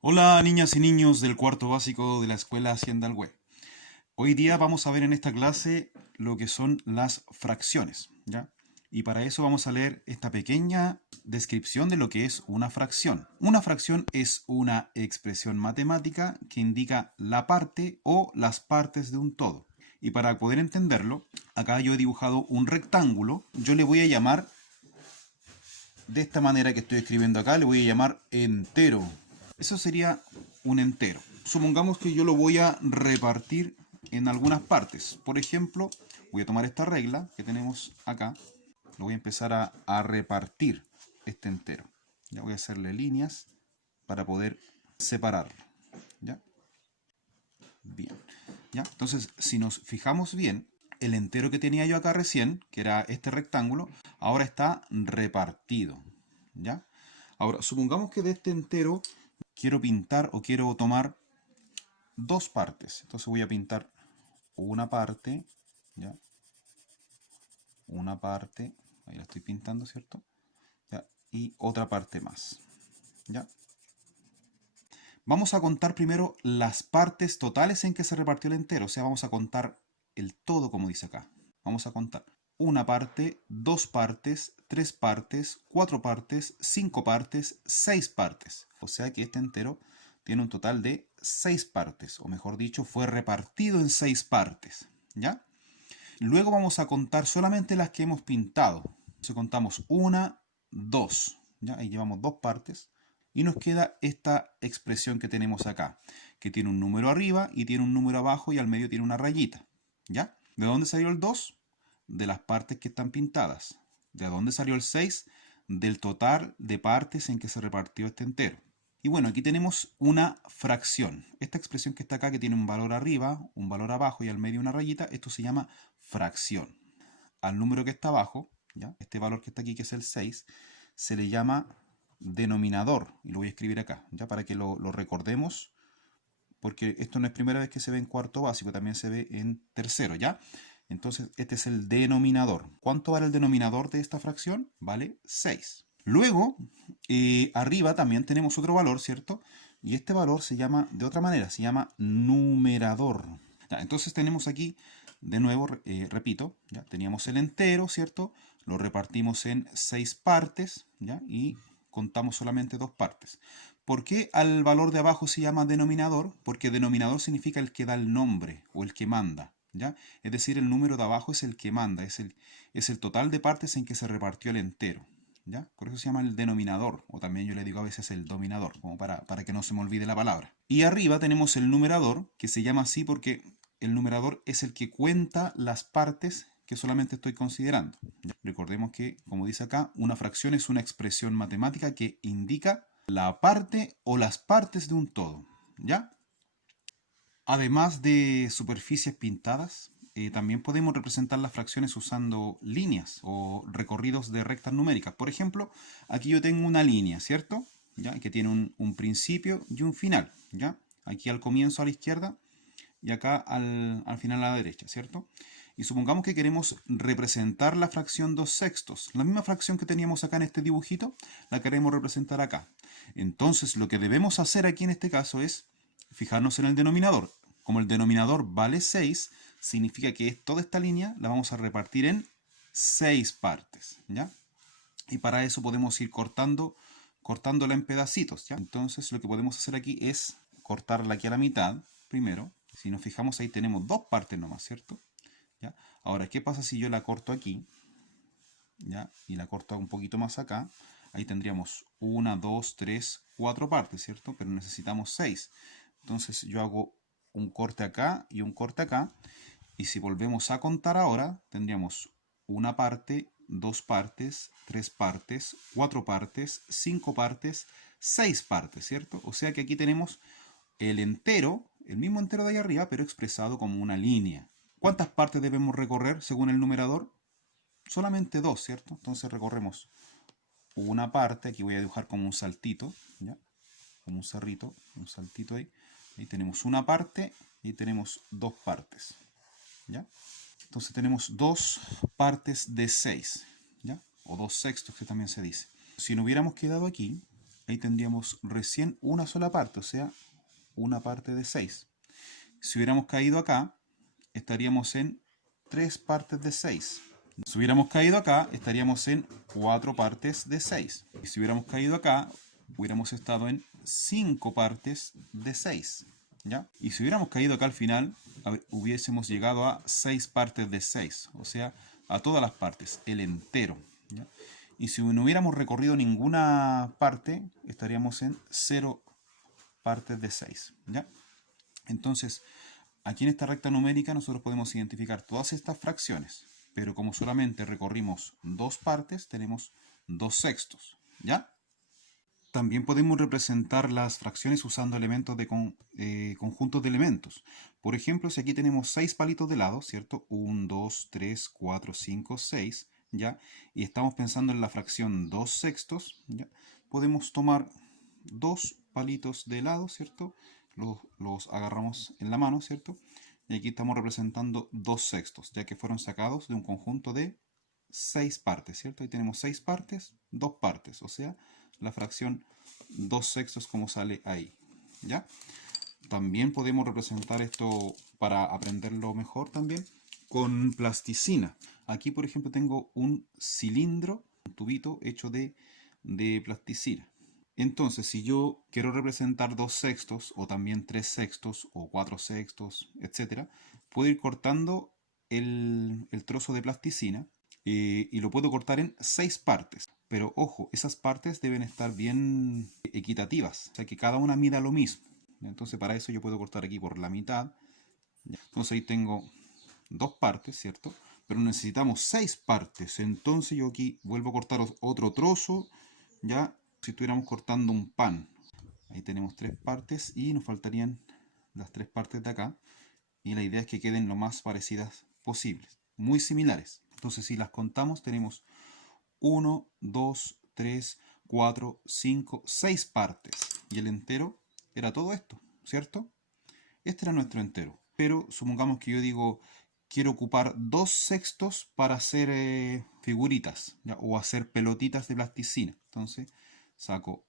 Hola niñas y niños del cuarto básico de la escuela Hacienda al Web. Hoy día vamos a ver en esta clase lo que son las fracciones, ¿ya? Y para eso vamos a leer esta pequeña descripción de lo que es una fracción. Una fracción es una expresión matemática que indica la parte o las partes de un todo. Y para poder entenderlo, acá yo he dibujado un rectángulo. Yo le voy a llamar, de esta manera que estoy escribiendo acá, le voy a llamar entero. Eso sería un entero. Supongamos que yo lo voy a repartir en algunas partes. Por ejemplo, voy a tomar esta regla que tenemos acá. Lo voy a empezar a repartir este entero. Ya voy a hacerle líneas para poder separarlo. ¿Ya? Bien. ¿Ya? Entonces, si nos fijamos bien, el entero que tenía yo acá recién, que era este rectángulo, ahora está repartido. ¿Ya? Ahora, supongamos que de este entero quiero pintar o quiero tomar dos partes. Entonces voy a pintar una parte, ¿ya? Una parte, ahí la estoy pintando, ¿cierto? ¿Ya? Y otra parte más, ¿ya? Vamos a contar primero las partes totales en que se repartió el entero, o sea, vamos a contar el todo como dice acá. Vamos a contar una parte, dos partes, tres partes, cuatro partes, cinco partes, seis partes. O sea que este entero tiene un total de seis partes, o mejor dicho, fue repartido en seis partes, ¿ya? Luego vamos a contar solamente las que hemos pintado. Entonces contamos una, dos, ¿ya? Ahí llevamos dos partes. Y nos queda esta expresión que tenemos acá, que tiene un número arriba y tiene un número abajo y al medio tiene una rayita, ¿ya? ¿De dónde salió el 2? De las partes que están pintadas. ¿De dónde salió el 6? Del total de partes en que se repartió este entero. Y bueno, aquí tenemos una fracción. Esta expresión que está acá, que tiene un valor arriba, un valor abajo y al medio una rayita, esto se llama fracción. Al número que está abajo, ¿ya? Este valor que está aquí, que es el 6, se le llama denominador. Y lo voy a escribir acá, ¿ya? Para que lo recordemos, porque esto no es primera vez que se ve en cuarto básico, también se ve en tercero, ¿ya? Entonces, este es el denominador. ¿Cuánto vale el denominador de esta fracción? Vale 6. Luego, arriba también tenemos otro valor, ¿cierto? Y este valor se llama de otra manera, se llama numerador. Ya, entonces tenemos aquí, de nuevo, repito, ya teníamos el entero, ¿cierto? Lo repartimos en 6 partes, ¿ya? Y contamos solamente dos partes. ¿Por qué al valor de abajo se llama denominador? Porque denominador significa el que da el nombre o el que manda, ¿ya? Es decir, el número de abajo es el que manda, es el total de partes en que se repartió el entero, ¿ya? Por eso se llama el denominador, o también yo le digo a veces el dominador, como para que no se me olvide la palabra. Y arriba tenemos el numerador, que se llama así porque el numerador es el que cuenta las partes que solamente estoy considerando. ¿Ya? Recordemos que, como dice acá, una fracción es una expresión matemática que indica la parte o las partes de un todo, ¿ya? Además de superficies pintadas, también podemos representar las fracciones usando líneas o recorridos de rectas numéricas. Por ejemplo, aquí yo tengo una línea, ¿cierto? ¿Ya? Que tiene un principio y un final, ¿ya? Aquí al comienzo a la izquierda y acá al final a la derecha, ¿cierto? Y supongamos que queremos representar la fracción 2 sextos. La misma fracción que teníamos acá en este dibujito, la queremos representar acá. Entonces lo que debemos hacer aquí en este caso es fijarnos en el denominador. Como el denominador vale 6, significa que toda esta línea la vamos a repartir en 6 partes, ¿ya? Y para eso podemos ir cortándola en pedacitos, ¿ya? Entonces lo que podemos hacer aquí es cortarla aquí a la mitad, primero. Si nos fijamos ahí tenemos dos partes nomás, ¿cierto? ¿Ya? Ahora, ¿qué pasa si yo la corto aquí? ¿Ya? Y la corto un poquito más acá. Ahí tendríamos una, dos, tres, cuatro partes, ¿cierto? Pero necesitamos seis. Entonces yo hago un corte acá y un corte acá. Y si volvemos a contar ahora, tendríamos una parte, dos partes, tres partes, cuatro partes, cinco partes, seis partes, ¿cierto? O sea que aquí tenemos el entero, el mismo entero de ahí arriba, pero expresado como una línea. ¿Cuántas partes debemos recorrer según el numerador? Solamente dos, ¿cierto? Entonces recorremos una parte, aquí voy a dibujar como un saltito, ¿ya? Como un cerrito, un saltito ahí. Ahí tenemos una parte y tenemos dos partes, ¿ya? Entonces tenemos dos partes de 6, ¿ya? O 2 sextos que también se dice. Si no hubiéramos quedado aquí, ahí tendríamos recién una sola parte, o sea, una parte de 6. Si hubiéramos caído acá, estaríamos en 3 partes de 6. Si hubiéramos caído acá, estaríamos en 4 partes de 6. Y si hubiéramos caído acá, hubiéramos estado en 5 partes de 6. ¿Ya? Y si hubiéramos caído acá al final, hubiésemos llegado a 6 partes de 6. O sea, a todas las partes, el entero. ¿Ya? Y si no hubiéramos recorrido ninguna parte, estaríamos en 0 partes de 6. ¿Ya? Entonces, aquí en esta recta numérica nosotros podemos identificar todas estas fracciones, pero como solamente recorrimos 2 partes, tenemos 2 sextos, ¿ya? También podemos representar las fracciones usando elementos de conjuntos de elementos. Por ejemplo, si aquí tenemos 6 palitos de lado, ¿cierto? 1, 2, 3, 4, 5, 6, ¿ya? Y estamos pensando en la fracción 2 sextos, ¿ya? Podemos tomar 2 palitos de lado, ¿cierto? Los agarramos en la mano, ¿cierto? Y aquí estamos representando 2 sextos, ya que fueron sacados de un conjunto de 6 partes, ¿cierto? Ahí tenemos 6 partes, 2 partes, o sea, la fracción 2 sextos como sale ahí, ¿ya? También podemos representar esto para aprenderlo mejor también con plasticina. Aquí, por ejemplo, tengo un cilindro, un tubito hecho de plasticina. Entonces, si yo quiero representar 2 sextos, o también 3 sextos, o 4 sextos, etc., puedo ir cortando el trozo de plasticina y lo puedo cortar en 6 partes. Pero ojo, esas partes deben estar bien equitativas, o sea que cada una mida lo mismo. Entonces, para eso yo puedo cortar aquí por la mitad. Entonces, ahí tengo 2 partes, ¿cierto? Pero necesitamos 6 partes. Entonces, yo aquí vuelvo a cortar otro trozo, ya si estuviéramos cortando un pan. Ahí tenemos 3 partes y nos faltarían las 3 partes de acá. Y la idea es que queden lo más parecidas posibles, muy similares. Entonces, si las contamos, tenemos 1, 2, 3, 4, 5, 6 partes. Y el entero era todo esto, ¿cierto? Este era nuestro entero. Pero supongamos que yo digo, quiero ocupar 2 sextos para hacer figuritas, ¿ya? O hacer pelotitas de plasticina. Entonces saco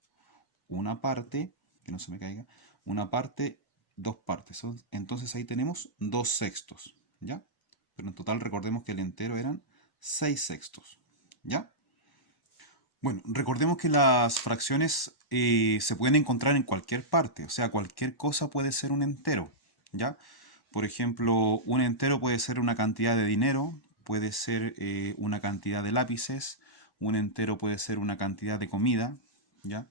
una parte, que no se me caiga, una parte, 2 partes. Entonces ahí tenemos 2 sextos, ¿ya? Pero en total recordemos que el entero eran 6 sextos, ¿ya? Bueno, recordemos que las fracciones se pueden encontrar en cualquier parte, o sea, cualquier cosa puede ser un entero, ¿ya? Por ejemplo, un entero puede ser una cantidad de dinero, puede ser una cantidad de lápices, un entero puede ser una cantidad de comida, ¿ya?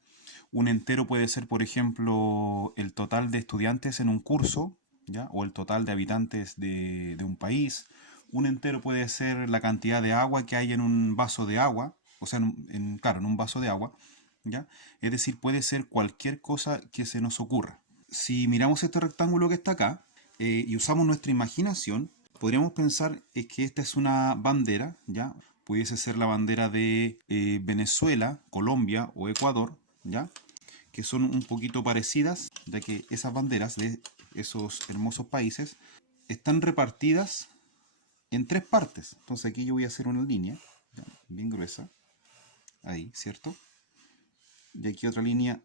Un entero puede ser, por ejemplo, el total de estudiantes en un curso, ¿ya? O el total de habitantes de un país. Un entero puede ser la cantidad de agua que hay en un vaso de agua, o sea, claro, en un vaso de agua, ¿ya? Es decir, puede ser cualquier cosa que se nos ocurra. Si miramos este rectángulo que está acá y usamos nuestra imaginación, podríamos pensar que esta es una bandera, ¿ya? Pudiese ser la bandera de Venezuela, Colombia o Ecuador, ¿ya? Que son un poquito parecidas, ya que esas banderas de esos hermosos países están repartidas en 3 partes. Entonces aquí yo voy a hacer una línea, ¿ya? Bien gruesa, ahí, ¿cierto? Y aquí otra línea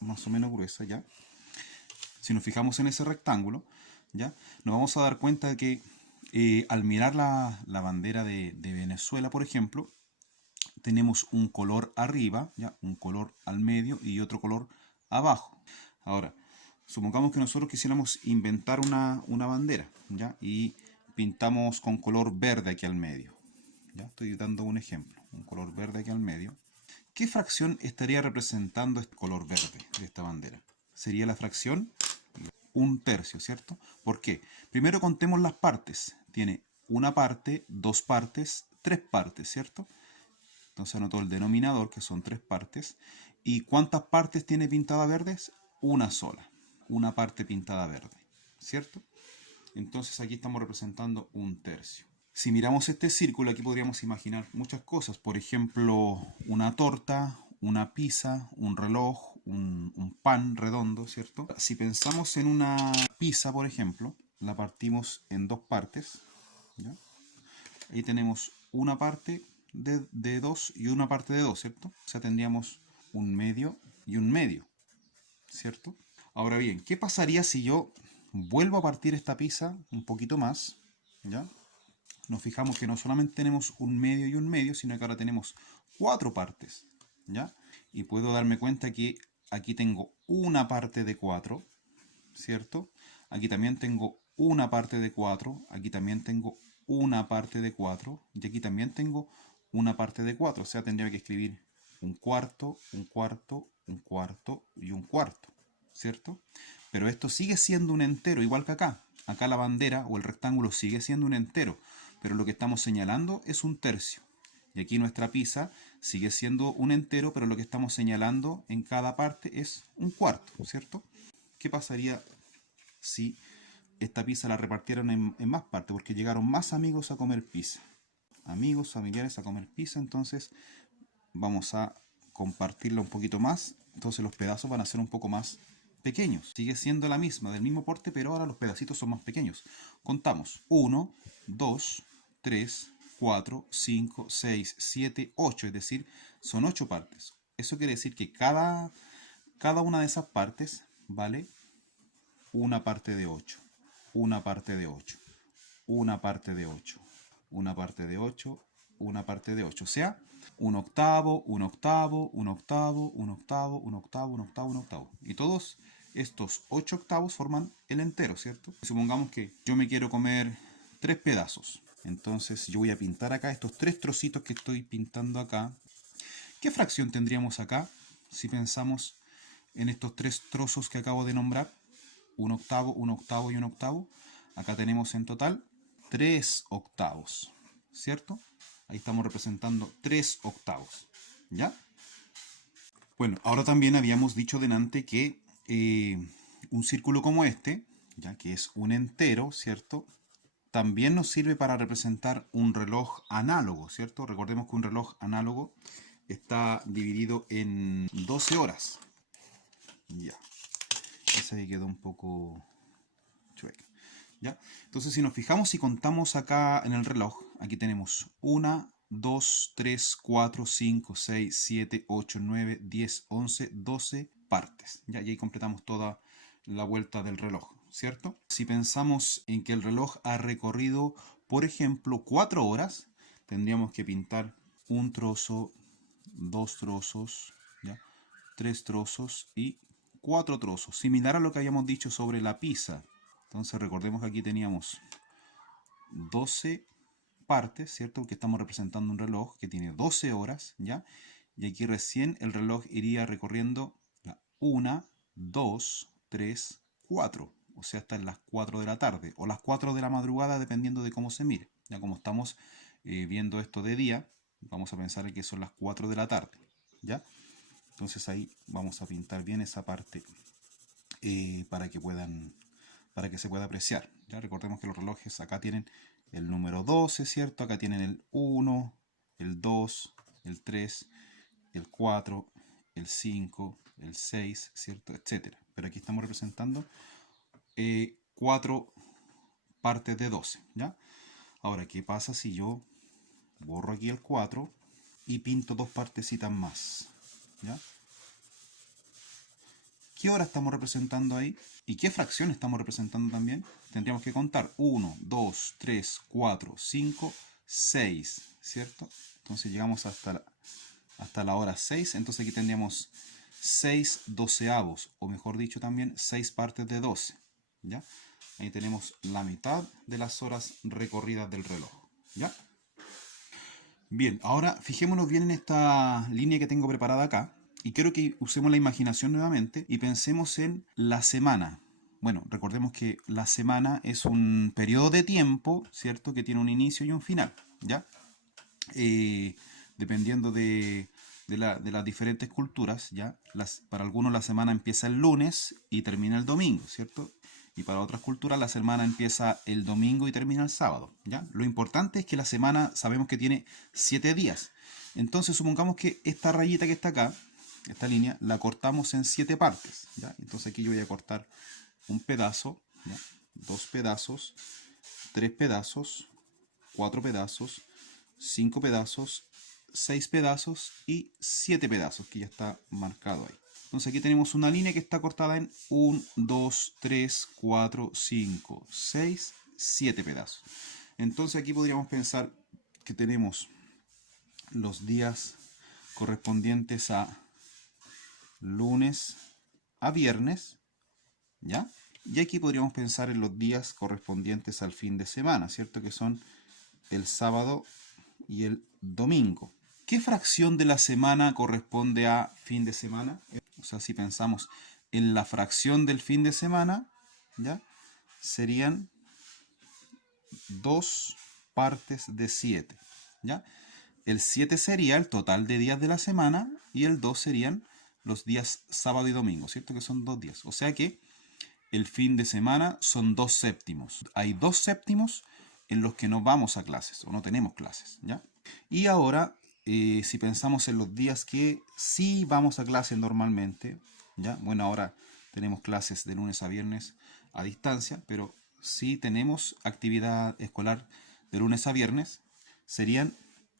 más o menos gruesa, ¿ya? Si nos fijamos en ese rectángulo, ¿ya? Nos vamos a dar cuenta de que al mirar la bandera de Venezuela, por ejemplo, tenemos un color arriba, ¿ya? Un color al medio y otro color abajo. Ahora, supongamos que nosotros quisiéramos inventar una bandera, ¿ya? Y pintamos con color verde aquí al medio. ¿Ya? Estoy dando un ejemplo, un color verde aquí al medio. ¿Qué fracción estaría representando este color verde de esta bandera? Sería la fracción 1/3, ¿cierto? ¿Por qué? Primero contemos las partes. Tiene una parte, 2 partes, 3 partes, ¿cierto? Entonces anoto el denominador, que son 3 partes. ¿Y cuántas partes tiene pintada verdes? Una sola. Una parte pintada verde, ¿cierto? Entonces aquí estamos representando 1/3. Si miramos este círculo, aquí podríamos imaginar muchas cosas. Por ejemplo, una torta, una pizza, un reloj, un pan redondo, ¿cierto? Si pensamos en una pizza, por ejemplo, la partimos en 2 partes, ¿ya? Ahí tenemos una parte de 2 y una parte de 2, ¿cierto? O sea, tendríamos un medio y 1/2, ¿cierto? Ahora bien, ¿qué pasaría si yo vuelvo a partir esta pizza un poquito más? ¿Ya? Nos fijamos que no solamente tenemos 1/2 y 1/2, sino que ahora tenemos 4 partes, ¿ya? Y puedo darme cuenta que aquí tengo una parte de 4, ¿cierto? Aquí también tengo una parte de 4, aquí también tengo una parte de 4, y aquí también tengo una parte de 4. O sea, tendría que escribir un cuarto, un cuarto, un cuarto y un cuarto, ¿cierto? Pero esto sigue siendo un entero, igual que acá. Acá la bandera o el rectángulo sigue siendo un entero, pero lo que estamos señalando es un tercio. Y aquí nuestra pizza sigue siendo un entero, pero lo que estamos señalando en cada parte es un cuarto, ¿cierto? ¿Qué pasaría si esta pizza la repartieron en más partes? Porque llegaron más amigos a comer pizza. Amigos, familiares a comer pizza, entonces vamos a compartirla un poquito más. Entonces los pedazos van a ser un poco más pequeños. Sigue siendo la misma, del mismo porte, pero ahora los pedacitos son más pequeños. Contamos 1, 2, 3, 4, 5, 6, 7, 8, es decir, son 8 partes. Eso quiere decir que cada una de esas partes vale una parte de 8, una parte de 8, una parte de 8, una parte de 8, una parte de 8. O sea, un octavo, un octavo, un octavo, un octavo, un octavo, un octavo, un octavo. Y todos estos 8 octavos forman el entero, ¿cierto? Supongamos que yo me quiero comer 3 pedazos. Entonces yo voy a pintar acá estos 3 trocitos que estoy pintando acá. ¿Qué fracción tendríamos acá si pensamos en estos 3 trozos que acabo de nombrar? Un octavo, un octavo y un octavo. Acá tenemos en total 3 octavos, ¿cierto? Ahí estamos representando 3 octavos, ¿ya? Bueno, ahora también habíamos dicho delante que un círculo como este, ya que es un entero, ¿cierto? También nos sirve para representar un reloj análogo, ¿cierto? Recordemos que un reloj análogo está dividido en 12 horas. Ya. Esa ahí quedó un poco chueca. ¿Ya? Entonces, si nos fijamos y contamos acá en el reloj, aquí tenemos 1, 2, 3, 4, 5, 6, 7, 8, 9, 10, 11, 12 partes. ¿Ya? Y ahí completamos toda la vuelta del reloj, ¿cierto? Si pensamos en que el reloj ha recorrido, por ejemplo, 4 horas, tendríamos que pintar un trozo, 2 trozos, ¿ya? 3 trozos y 4 trozos, similar a lo que habíamos dicho sobre la pizza. Entonces recordemos que aquí teníamos 12 partes, ¿cierto? Porque estamos representando un reloj que tiene 12 horas, ¿ya? Y aquí recién el reloj iría recorriendo la 1, 2, 3, 4. O sea, hasta las 4 de la tarde o las 4 de la madrugada, dependiendo de cómo se mire. Ya como estamos viendo esto de día, vamos a pensar que son las 4 de la tarde, ¿ya? Entonces ahí vamos a pintar bien esa parte para que se pueda apreciar. ¿Ya? Recordemos que los relojes acá tienen el número 12, ¿cierto? Acá tienen el 1, el 2, el 3, el 4, el 5, el 6, ¿cierto? Etcétera. Pero aquí estamos representando 4 partes de 12, ¿ya? Ahora, ¿qué pasa si yo borro aquí el 4 y pinto 2 partecitas más? ¿Ya? ¿Qué hora estamos representando ahí? ¿Y qué fracción estamos representando también? Tendríamos que contar 1, 2, 3, 4, 5, 6, ¿cierto? Entonces llegamos hasta la hora 6, entonces aquí tendríamos 6 doceavos, o mejor dicho también 6 partes de 12, ¿ya? Ahí tenemos la mitad de las horas recorridas del reloj, ¿ya? Bien, ahora fijémonos bien en esta línea que tengo preparada acá. Y quiero que usemos la imaginación nuevamente y pensemos en la semana. Bueno, recordemos que la semana es un periodo de tiempo, ¿cierto? Que tiene un inicio y un final, ¿ya? Dependiendo de las diferentes culturas, ¿ya? Para algunos la semana empieza el lunes y termina el domingo, ¿cierto? Y para otras culturas la semana empieza el domingo y termina el sábado, ¿ya? Lo importante es que la semana sabemos que tiene 7 días. Entonces supongamos que esta rayita que está acá, esta línea, la cortamos en 7 partes, ¿ya? Entonces aquí yo voy a cortar un pedazo, ¿ya? 2 pedazos, 3 pedazos, 4 pedazos, 5 pedazos, 6 pedazos y 7 pedazos, que ya está marcado ahí, Entonces aquí tenemos una línea que está cortada en 1, 2, 3, 4, 5, 6, 7 pedazos. Entonces aquí podríamos pensar que tenemos los días correspondientes a lunes a viernes, ¿ya? Y aquí podríamos pensar en los días correspondientes al fin de semana, ¿cierto? Que son el sábado y el domingo. ¿Qué fracción de la semana corresponde a fin de semana? O sea, si pensamos en la fracción del fin de semana, ¿ya? Serían 2 partes de 7, ¿ya? El 7 sería el total de días de la semana y el 2 serían los días sábado y domingo, ¿cierto? Que son 2 días. O sea que el fin de semana son 2 séptimos. Hay 2 séptimos en los que no vamos a clases o no tenemos clases, ¿ya? Y ahora, si pensamos en los días que sí vamos a clases normalmente, ¿ya? Bueno, ahora tenemos clases de lunes a viernes a distancia, pero si tenemos actividad escolar de lunes a viernes, serían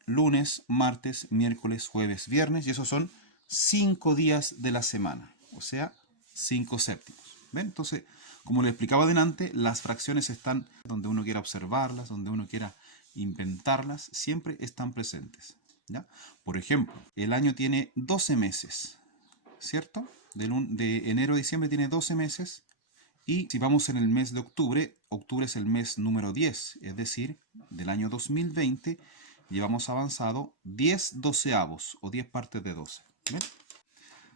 lunes, martes, miércoles, jueves, viernes, y esos son 5 días de la semana, o sea, 5 séptimos. ¿Ven? Entonces, como les explicaba delante, las fracciones están donde uno quiera observarlas, donde uno quiera inventarlas, siempre están presentes, ¿ya? Por ejemplo, el año tiene 12 meses, ¿cierto? De enero a diciembre tiene 12 meses. Y si vamos en el mes de octubre, octubre es el mes número 10, es decir, del año 2020, llevamos avanzado 10 doceavos o 10 partes de 12. ¿Ven?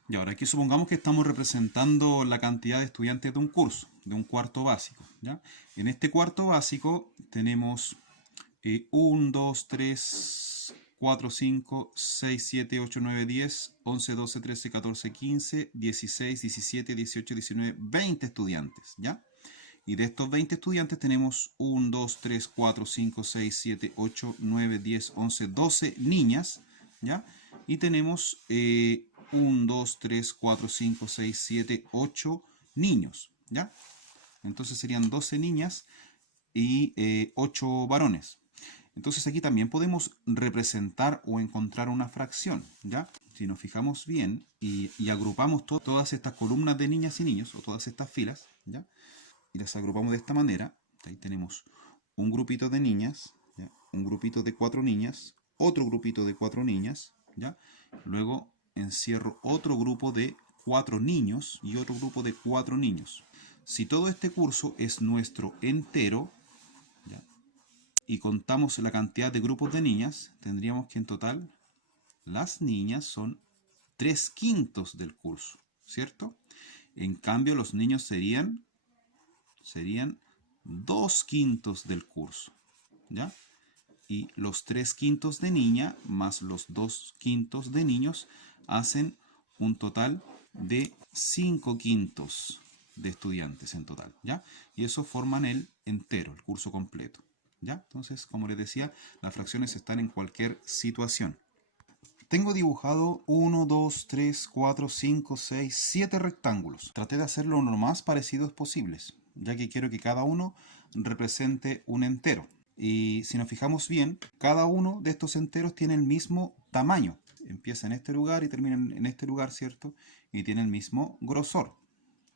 Y ahora aquí supongamos que estamos representando la cantidad de estudiantes de un curso, de un cuarto básico, ¿ya? En este cuarto básico tenemos 1, 2, 3, 4, 5, 6, 7, 8, 9, 10, 11, 12, 13, 14, 15, 16, 17, 18, 19, 20 estudiantes, ¿ya? Y de estos 20 estudiantes tenemos 1, 2, 3, 4, 5, 6, 7, 8, 9, 10, 11, 12 niñas, ¿ya? Y tenemos 1, 2, 3, 4, 5, 6, 7, 8 niños, ¿ya? Entonces serían 12 niñas y 8 varones. Entonces aquí también podemos representar o encontrar una fracción, ¿ya? Si nos fijamos bien y agrupamos todas estas columnas de niñas y niños, o todas estas filas, ¿ya? Y las agrupamos de esta manera, ahí tenemos un grupito de niñas, ¿ya? Un grupito de 4 niñas, otro grupito de 4 niñas, ¿ya? Luego encierro otro grupo de 4 niños y otro grupo de 4 niños. Si todo este curso es nuestro entero, ¿ya? Y contamos la cantidad de grupos de niñas, tendríamos que en total las niñas son 3/5 del curso, ¿cierto? En cambio los niños serían 2/5 del curso, ¿ya? Y los 3/5 de niña más los 2/5 de niños hacen un total de 5/5 de estudiantes en total, ¿ya? Y eso forman el entero, el curso completo, ¿ya? Entonces, como les decía, las fracciones están en cualquier situación. Tengo dibujado 1, 2, 3, 4, 5, 6, 7 rectángulos. Traté de hacerlo lo más parecidos posibles, ya que quiero que cada uno represente un entero. Y si nos fijamos bien, cada uno de estos enteros tiene el mismo tamaño. Empieza en este lugar y termina en este lugar, ¿cierto? Y tiene el mismo grosor,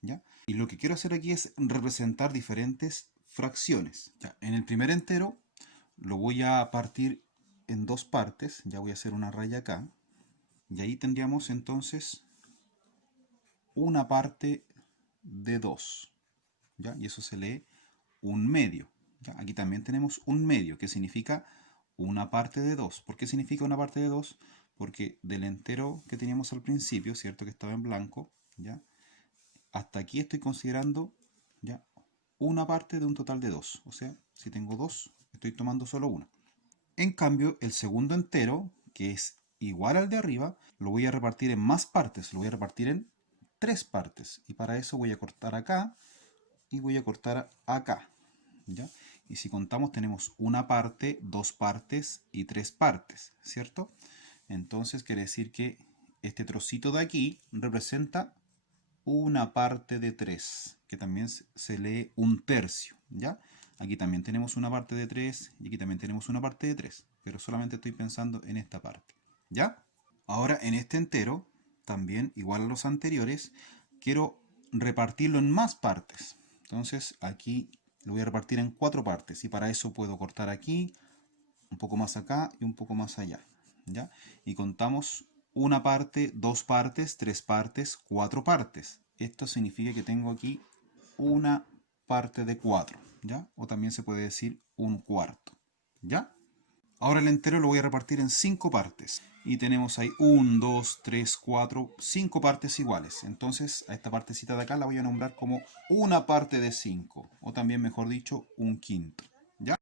¿ya? Y lo que quiero hacer aquí es representar diferentes fracciones. Ya, en el primer entero lo voy a partir en 2 partes. Ya voy a hacer una raya acá. Y ahí tendríamos entonces una parte de 2, ¿ya? Y eso se lee un medio, ¿ya? Aquí también tenemos un medio, que significa una parte de 2. ¿Por qué significa una parte de 2? Porque del entero que teníamos al principio, ¿cierto? Que estaba en blanco, ¿ya? Hasta aquí estoy considerando, ¿ya? Una parte de un total de 2. O sea, si tengo 2, estoy tomando solo una. En cambio, el segundo entero, que es igual al de arriba, lo voy a repartir en más partes. Lo voy a repartir en 3 partes. Y para eso voy a cortar acá y voy a cortar acá, ¿ya? Y si contamos tenemos una parte, 2 partes y 3 partes, ¿cierto? Entonces quiere decir que este trocito de aquí representa una parte de 3, que también se lee un tercio, ¿ya? Aquí también tenemos una parte de 3 y aquí también tenemos una parte de 3, pero solamente estoy pensando en esta parte, ¿ya? Ahora en este entero también igual a los anteriores, quiero repartirlo en más partes. Entonces aquí lo voy a repartir en 4 partes y para eso puedo cortar aquí, un poco más acá y un poco más allá, ¿ya? Y contamos una parte, 2 partes, 3 partes, 4 partes. Esto significa que tengo aquí una parte de 4, ¿ya? O también se puede decir un cuarto, ¿ya? Ahora el entero lo voy a repartir en 5 partes. Y tenemos ahí 1, 2, 3, 4, 5 partes iguales. Entonces a esta partecita de acá la voy a nombrar como una parte de 5. O también, mejor dicho, un quinto. ¿Ya?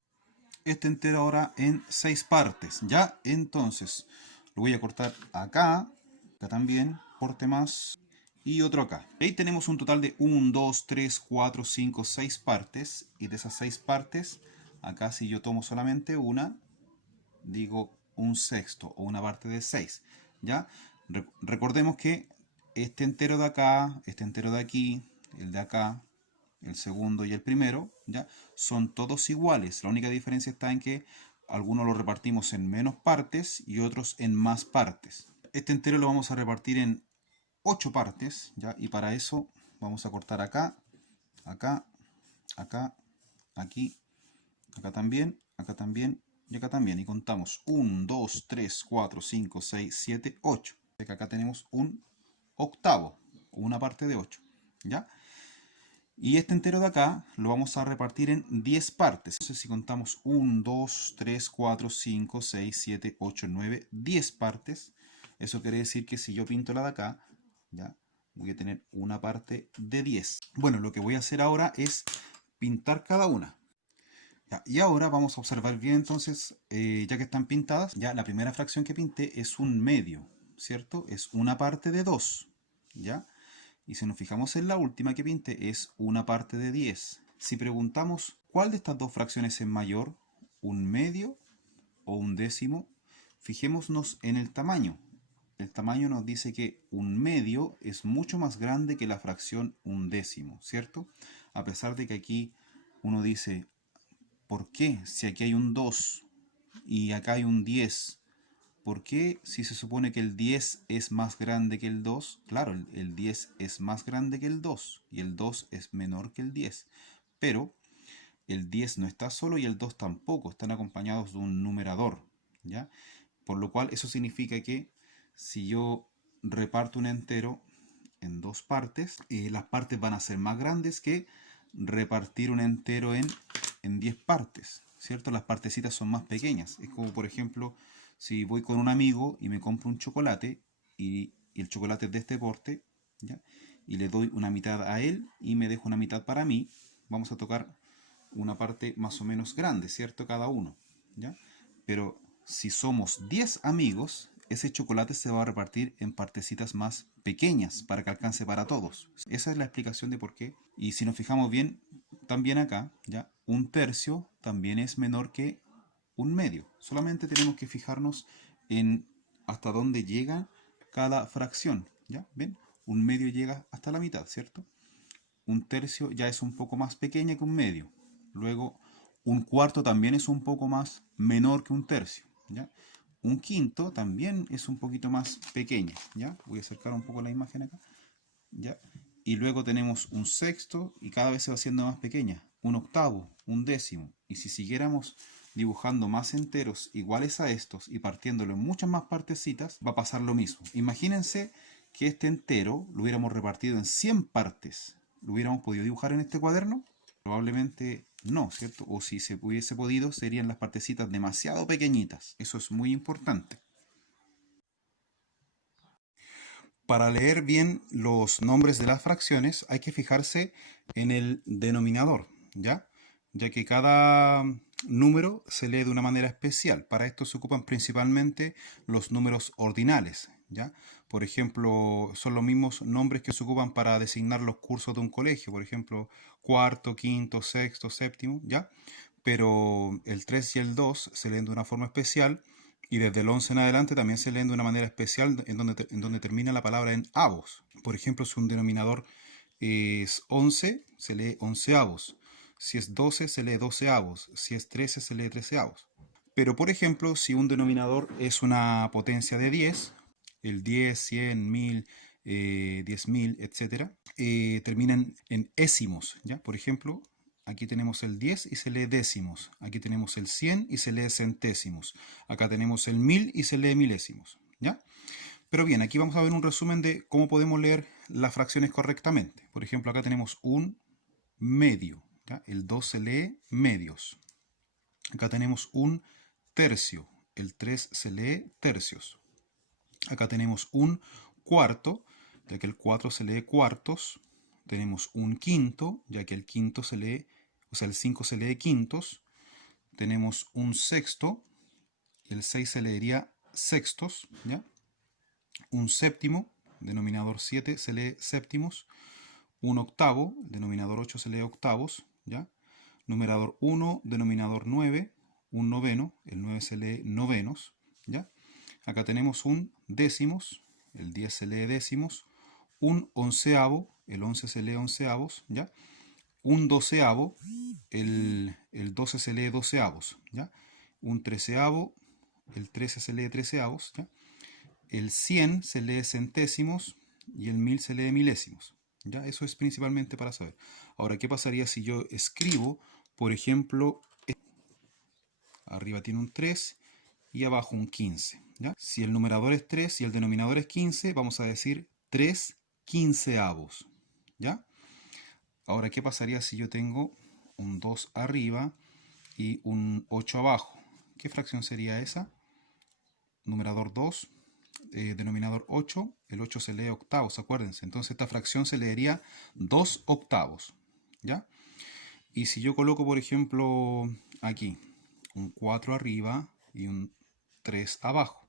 Este entero ahora en 6 partes. ¿Ya? Entonces lo voy a cortar acá. Acá también. Corte más. Y otro acá. Ahí tenemos un total de 1, 2, 3, 4, 5, 6 partes. Y de esas 6 partes, acá si yo tomo solamente una, digo un sexto o una parte de 6, ¿ya? Recordemos que este entero de acá, este entero de aquí, el de acá, el segundo y el primero, ¿ya? Son todos iguales. La única diferencia está en que algunos lo repartimos en menos partes y otros en más partes. Este entero lo vamos a repartir en 8 partes, ¿ya? Y para eso vamos a cortar acá, acá, acá, aquí, acá también y acá también. Y contamos 1, 2, 3, 4, 5, 6, 7, 8. Acá tenemos un octavo, una parte de 8. ¿Ya? Y este entero de acá lo vamos a repartir en 10 partes. Entonces si contamos 1, 2, 3, 4, 5, 6, 7, 8, 9, 10 partes. Eso quiere decir que si yo pinto la de acá, ¿ya? Voy a tener una parte de 10. Bueno, lo que voy a hacer ahora es pintar cada una. Ya, y ahora vamos a observar bien entonces, ya que están pintadas, ya la primera fracción que pinté es un medio, ¿cierto? Es una parte de 2, ¿ya? Y si nos fijamos en la última que pinté es una parte de 10. Si preguntamos cuál de estas dos fracciones es mayor, un medio o un décimo, fijémonos en el tamaño. El tamaño nos dice que un medio es mucho más grande que la fracción un décimo, ¿cierto? A pesar de que aquí uno dice, ¿por qué? Si aquí hay un 2 y acá hay un 10, ¿por qué si se supone que el 10 es más grande que el 2? Claro, el 10 es más grande que el 2 y el 2 es menor que el 10. Pero el 10 no está solo y el 2 tampoco, están acompañados de un numerador, ¿ya? Por lo cual eso significa que si yo reparto un entero en 2 partes, las partes van a ser más grandes que repartir un entero en 10 partes, ¿cierto? Las partecitas son más pequeñas. Es como, por ejemplo, si voy con un amigo y me compro un chocolate y el chocolate es de este porte, ¿ya? Y le doy una mitad a él y me dejo una mitad para mí, vamos a tocar una parte más o menos grande, ¿cierto? Cada uno, ¿ya? Pero si somos 10 amigos, ese chocolate se va a repartir en partecitas más pequeñas para que alcance para todos. Esa es la explicación de por qué. Y si nos fijamos bien, también acá, ¿ya? Un tercio también es menor que un medio. Solamente tenemos que fijarnos en hasta dónde llega cada fracción, ¿ya? ¿Ven? Un medio llega hasta la mitad, ¿cierto? Un tercio ya es un poco más pequeña que un medio. Luego, un cuarto también es un poco más menor que un tercio, ¿ya? Un quinto también es un poquito más pequeña, ¿ya? Voy a acercar un poco la imagen acá, ¿ya? Y luego tenemos un sexto y cada vez se va haciendo más pequeña. Un octavo, un décimo. Y si siguiéramos dibujando más enteros iguales a estos y partiéndolo en muchas más partecitas, va a pasar lo mismo. Imagínense que este entero lo hubiéramos repartido en 100 partes. ¿Lo hubiéramos podido dibujar en este cuaderno? Probablemente no, ¿cierto? O si se hubiese podido, serían las partecitas demasiado pequeñitas. Eso es muy importante. Para leer bien los nombres de las fracciones hay que fijarse en el denominador, ¿ya? Ya que cada número se lee de una manera especial. Para esto se ocupan principalmente los números ordinales, ¿ya? Por ejemplo, son los mismos nombres que se ocupan para designar los cursos de un colegio, por ejemplo, cuarto, quinto, sexto, séptimo, ¿ya? Pero el 3 y el 2 se leen de una forma especial y desde el 11 en adelante también se leen de una manera especial en donde termina la palabra en avos. Por ejemplo, si un denominador es 11, se lee onceavos. Si es 12, se lee doceavos. Si es 13, se lee treceavos. Pero, por ejemplo, si un denominador es una potencia de 10, el 10, 100, 1000, 10.000, etc., terminan en écimos, ¿ya? Por ejemplo, aquí tenemos el 10 y se lee décimos. Aquí tenemos el 100 y se lee centésimos. Acá tenemos el 1000 y se lee milésimos, ¿ya? Pero bien, aquí vamos a ver un resumen de cómo podemos leer las fracciones correctamente. Por ejemplo, acá tenemos un medio, ¿ya? El 2 se lee medios. Acá tenemos un tercio. El 3 se lee tercios. Acá tenemos un cuarto, ya que el 4 se lee cuartos. Tenemos un quinto, ya que el quinto se lee, o sea, el 5 se lee quintos. Tenemos un sexto, el 6 se leería sextos, ¿ya? Un séptimo, denominador 7 se lee séptimos. Un octavo, denominador 8 se lee octavos, ¿ya? Numerador 1, denominador 9, un noveno, el 9 se lee novenos, ¿ya? Acá tenemos un décimos, el 10 se lee décimos, un onceavo, el 11 se lee onceavos, ¿ya? Un doceavo, el 12 se lee doceavos, ¿ya? Un treceavo, el 13 se lee treceavos, ¿ya? El 100 se lee centésimos y el 1000 se lee milésimos, ¿ya? Eso es principalmente para saber. Ahora, ¿qué pasaría si yo escribo, por ejemplo, arriba tiene un 3 y abajo un 15, ¿ya? Si el numerador es 3 y el denominador es 15, vamos a decir 3 quinceavos, ¿ya? Ahora, ¿qué pasaría si yo tengo un 2 arriba y un 8 abajo? ¿Qué fracción sería esa? Numerador 2, denominador 8, el 8 se lee octavos, acuérdense. Entonces esta fracción se leería 2 octavos, ¿ya? Y si yo coloco, por ejemplo, aquí, un 4 arriba y un 3 abajo,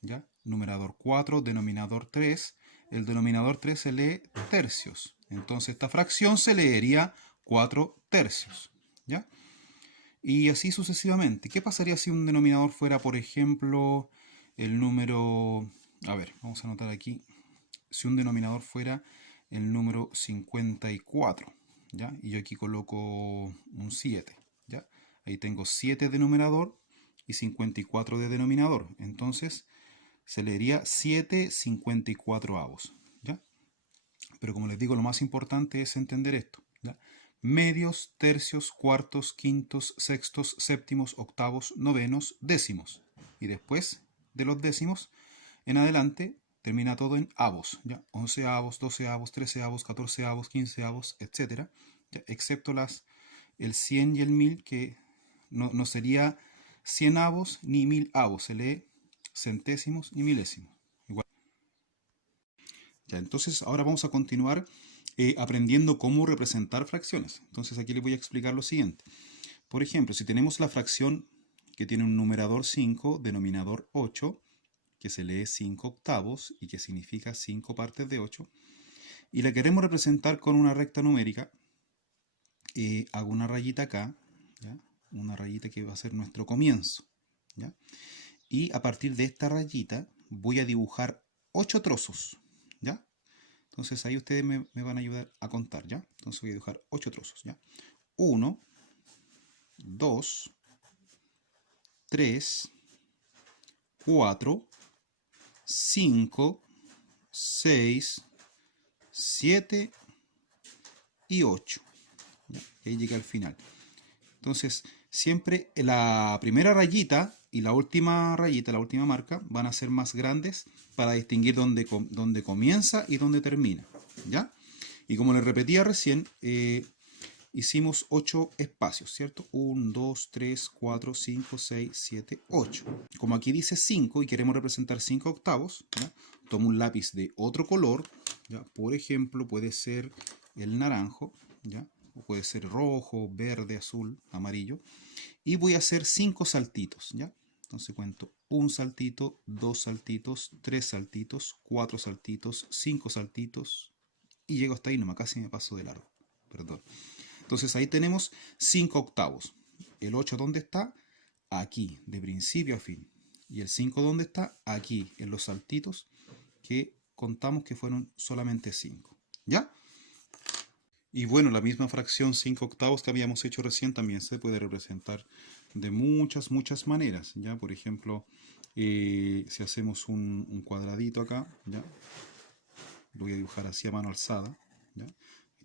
¿ya? Numerador 4, denominador 3, el denominador 3 se lee tercios. Entonces esta fracción se leería 4 tercios, ¿ya? Y así sucesivamente. ¿Qué pasaría si un denominador fuera, por ejemplo, el número... A ver, vamos a anotar aquí. Si un denominador fuera el número 54, ¿ya? Y yo aquí coloco un 7, ¿ya? Ahí tengo 7 de numerador y 54 de denominador. Entonces se leería 7 54avos, ¿ya? Pero como les digo, lo más importante es entender esto, ¿ya? Medios, tercios, cuartos, quintos, sextos, séptimos, octavos, novenos, décimos. Y después de los décimos en adelante termina todo en avos, ¿ya? Onceavos, doceavos, treceavos, catorceavos, quinceavos, etc. ¿Ya? Excepto el 100 y el 1000, que no sería 100 avos ni 1000 avos, se lee centésimos y milésimos. Igual. Ya, entonces ahora vamos a continuar aprendiendo cómo representar fracciones. Entonces aquí les voy a explicar lo siguiente. Por ejemplo, si tenemos la fracción que tiene un numerador 5, denominador 8, que se lee 5 octavos y que significa 5 partes de 8, y la queremos representar con una recta numérica, hago una rayita acá, ¿ya? Una rayita que va a ser nuestro comienzo, ¿ya? Y a partir de esta rayita voy a dibujar 8 trozos, ¿ya? Entonces ahí ustedes me van a ayudar a contar, ¿ya? Entonces voy a dibujar 8 trozos, ¿ya? 1, 2, 3, 4, 5, 6, 7 y 8. ¿Ya? Y ahí llega al final. Entonces, siempre la primera rayita y la última rayita, la última marca, van a ser más grandes para distinguir dónde comienza y dónde termina, ¿ya? Y como les repetía recién, hicimos 8 espacios, ¿cierto? 1, 2, 3, 4, 5, 6, 7, 8. Como aquí dice 5 y queremos representar 5 octavos, ¿ya? Tomo un lápiz de otro color, ¿ya? Por ejemplo, puede ser el naranjo, ¿ya? O puede ser rojo, verde, azul, amarillo. Y voy a hacer 5 saltitos, ¿ya? Entonces cuento 1 saltito, 2 saltitos, 3 saltitos, 4 saltitos, 5 saltitos. Y llego hasta ahí, nomás casi me paso de largo. Perdón. Entonces ahí tenemos 5 octavos. El 8, ¿dónde está? Aquí, de principio a fin. Y el 5, ¿dónde está? Aquí, en los saltitos, que contamos que fueron solamente 5. ¿Ya? Y bueno, la misma fracción 5 octavos que habíamos hecho recién también se puede representar de muchas maneras. ¿Ya? Por ejemplo, Si hacemos un cuadradito acá, ¿ya? Lo voy a dibujar así a mano alzada, ¿ya?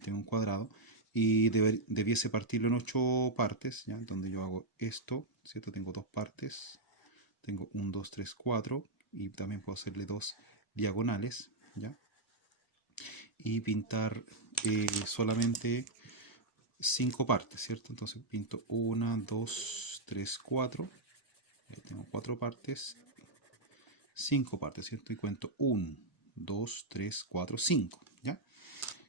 Tengo un cuadrado y debiese partirlo en 8 partes, ¿ya? Donde yo hago esto, ¿cierto? Tengo 2 partes, tengo 1, 2, 3, 4 y también puedo hacerle 2 diagonales, ¿ya? Y pintar solamente 5 partes, ¿cierto? Entonces pinto 1, 2, 3, 4, ahí tengo 4 partes, 5 partes, ¿cierto? Y cuento 1, 2, 3, 4, 5, ¿ya?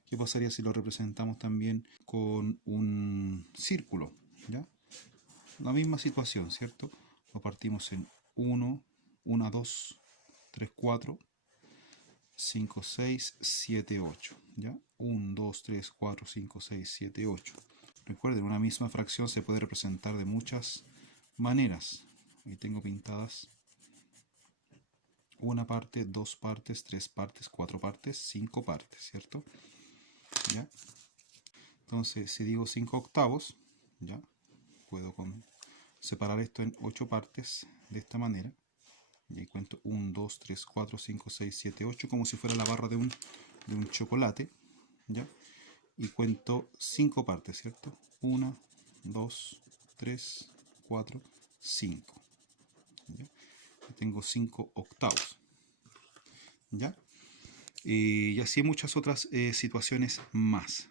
¿Qué pasaría si lo representamos también con un círculo? ¿Ya? La misma situación, ¿cierto? Lo partimos en 1, 1, 2, 3, 4, 5, 6, 7, 8. ¿Ya? 1, 2, 3, 4, 5, 6, 7, 8. Recuerden, una misma fracción se puede representar de muchas maneras. Ahí tengo pintadas una parte, 2 partes, 3 partes, 4 partes, 5 partes, ¿cierto? ¿Ya? Entonces, si digo 5 octavos, ¿ya? Puedo separar esto en 8 partes de esta manera. Y ahí cuento 1, 2, 3, 4, 5, 6, 7, 8, como si fuera la barra de un chocolate, ¿ya? Y cuento 5 partes, ¿cierto? 1, 2, 3, 4, 5. ¿Ya? Y tengo 5 octavos, ¿ya? Y así hay muchas otras situaciones más.